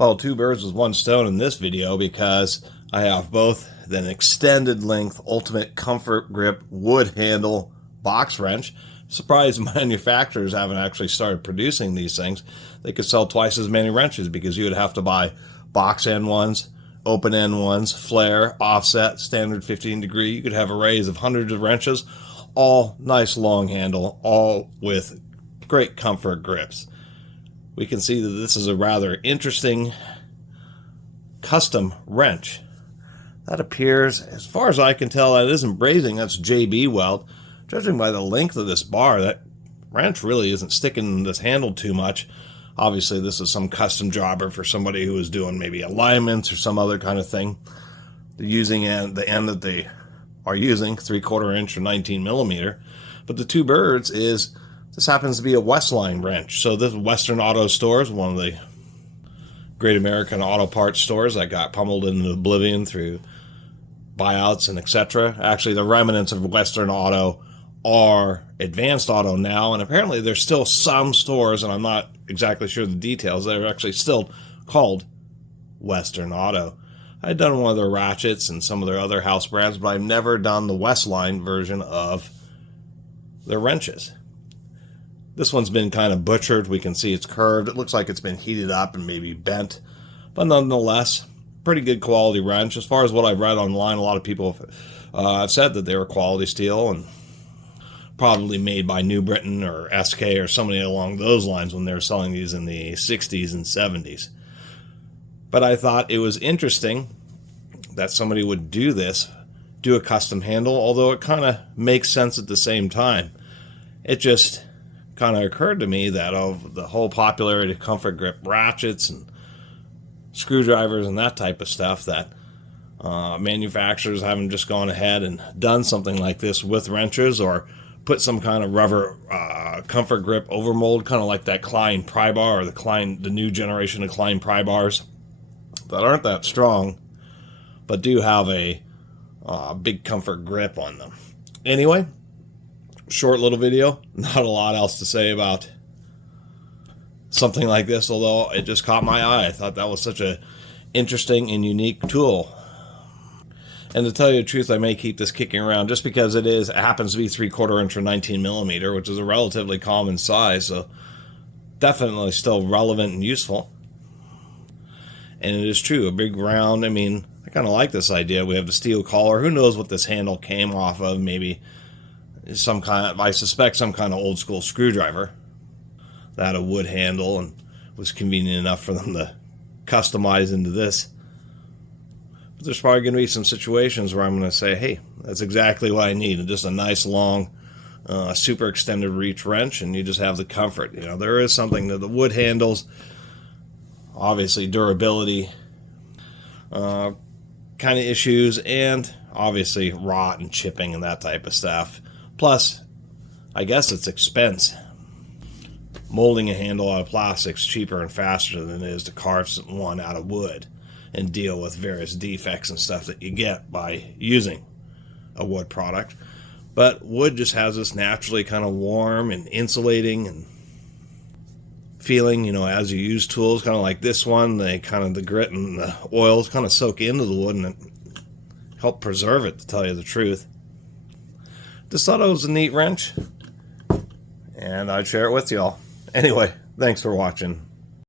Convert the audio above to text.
Well, two birds with one stone in this video, because I have both an extended length ultimate comfort grip wood handle box wrench. Surprised manufacturers haven't actually started producing these things. They could sell twice as many wrenches, because you would have to buy box end ones, open end ones, flare, offset, standard 15 degree. You could have arrays of hundreds of wrenches, all nice long handle, all with great comfort grips. We can see that this is a rather interesting custom wrench. That appears, as far as I can tell, that isn't brazing, that's JB weld. Judging by the length of this bar, that wrench really isn't sticking this handle too much. Obviously, this is some custom jobber for somebody who is doing maybe alignments or some other kind of thing. They're using the end that they are using, 3/4 inch or 19 millimeter. But the two birds is, this happens to be a Westline wrench. So this Western Auto Stores, one of the great American auto parts stores that got pummeled into oblivion through buyouts and etc. Actually, the remnants of Western Auto are Advanced Auto now, and apparently there's still some stores, and I'm not exactly sure the details, that are actually still called Western Auto. I've done one of their ratchets and some of their other house brands, but I've never done the Westline version of their wrenches. This one's been kind of butchered. We can see it's curved. It looks like it's been heated up and maybe bent, but nonetheless, pretty good quality wrench. As far as what I've read online, a lot of people have said that they were quality steel and probably made by New Britain or SK or somebody along those lines when they were selling these in the 60s and 70s. But I thought it was interesting that somebody would do this, do a custom handle, although it kind of makes sense at the same time. It just kind of occurred to me that of the whole popularity of comfort grip ratchets and screwdrivers and that type of stuff, that manufacturers haven't just gone ahead and done something like this with wrenches, or put some kind of rubber comfort grip overmold, kind of like that Klein pry bar, or the new generation of Klein pry bars that aren't that strong, but do have a big comfort grip on them. Anyway, short little video, not a lot else to say about something like this, although it just caught my eye. I thought that was such a interesting and unique tool. And to tell you the truth, I may keep this kicking around just because it happens to be 3/4 inch or 19 millimeter, which is a relatively common size, so definitely still relevant and useful. And it is true, a big round, I mean, I kind of like this idea. We have the steel collar. Who knows what this handle came off of? Maybe some kind of, I suspect some kind of old school screwdriver that had a wood handle and was convenient enough for them to customize into this. But there's probably going to be some situations where I'm going to say, hey, that's exactly what I need. Just a nice long, super extended reach wrench, and you just have the comfort. You know, there is something to the wood handles, obviously durability kind of issues, and obviously rot and chipping and that type of stuff. Plus, I guess it's expense. Molding a handle out of plastic is cheaper and faster than it is to carve one out of wood and deal with various defects and stuff that you get by using a wood product. But wood just has this naturally kind of warm and insulating and feeling, you know, as you use tools, kind of like this one, the grit and the oils kind of soak into the wood and it help preserve it, to tell you the truth. Just thought it was a neat wrench, and I'd share it with y'all. Anyway, thanks for watching.